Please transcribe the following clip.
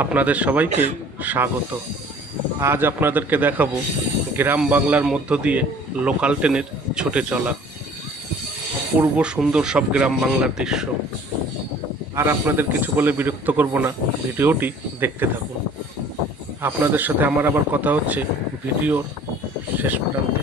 আপনাদের সবাইকে স্বাগত। আজ আপনাদেরকে দেখাবো গ্রাম বাংলার মধ্য দিয়ে লোকাল ট্রেনের ছুটে চলা অপূর্ব সুন্দর সব গ্রাম বাংলার দৃশ্য। আর আপনাদের কিছু বলে বিরক্ত করব না, ভিডিওটি দেখতে থাকুন। আপনাদের সাথে আমার আবার কথা হচ্ছে ভিডিওর শেষ প্রান্তে।